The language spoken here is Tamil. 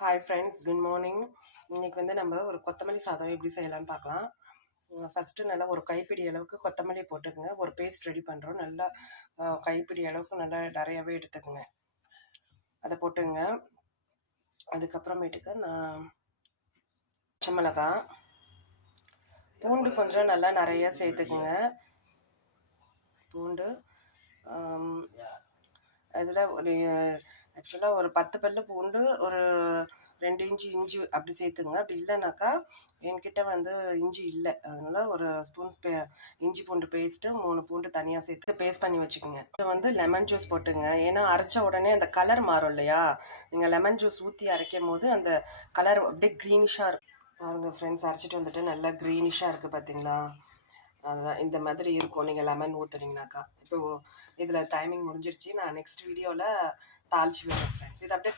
Hi friends, good morning. இன்றைக்கி வந்து நம்ம ஒரு கொத்தமல்லி சாதம் எப்படி செய்யலான்னு பார்க்கலாம். ஃபஸ்ட்டு நல்லா ஒரு கைப்பிடி அளவுக்கு கொத்தமல்லி போட்டுக்கோங்க. ஒரு பேஸ்ட் ரெடி பண்ணுறோம். நல்லா கைப்பிடி அளவுக்கு நல்லா நிறையாவே எடுத்துக்கோங்க. அதை போட்டுங்க. அதுக்கப்புறமேட்டுக்கு நான் பச்சை மிளகா, பூண்டு கொஞ்சம் நல்லா நிறைய சேர்த்துக்குங்க. பூண்டு அதில் ஒரு ஆக்சுவலாக ஒரு 10 பல்லு பூண்டு, ஒரு 2 இன்ச்சு இஞ்சி அப்படி சேர்த்துங்க. அப்படி இல்லைனாக்கா என்கிட்ட வந்து இஞ்சி இல்லை, அதனால் ஒரு ஸ்பூன் இஞ்சி பூண்டு பேஸ்ட்டு 3 பூண்டு தனியாக சேர்த்து பேஸ்ட் பண்ணி வச்சுக்கோங்க. இதை வந்து லெமன் ஜூஸ் போட்டுங்க. ஏன்னா அரைச்ச உடனே அந்த கலர் மாறும் இல்லையா, நீங்கள் லெமன் ஜூஸ் ஊற்றி அரைக்கும் போது அந்த கலர் அப்படியே க்ரீனிஷாக இருக்கும். பாருங்கள் ஃப்ரெண்ட்ஸ், அரைச்சிட்டு வந்துட்டு நல்லா க்ரீனிஷாக இருக்குது பார்த்தீங்களா. அதுதான் இந்த மாதிரி இருக்கும் நீங்கள் லெமன் ஊற்றுனீங்கனாக்கா. இப்போது இதில் டைமிங் முடிஞ்சிருச்சு. நான் நெக்ஸ்ட் வீடியோவில் தாளிச்சு விடுறேன் ஃப்ரெண்ட்ஸ். இது அப்படியே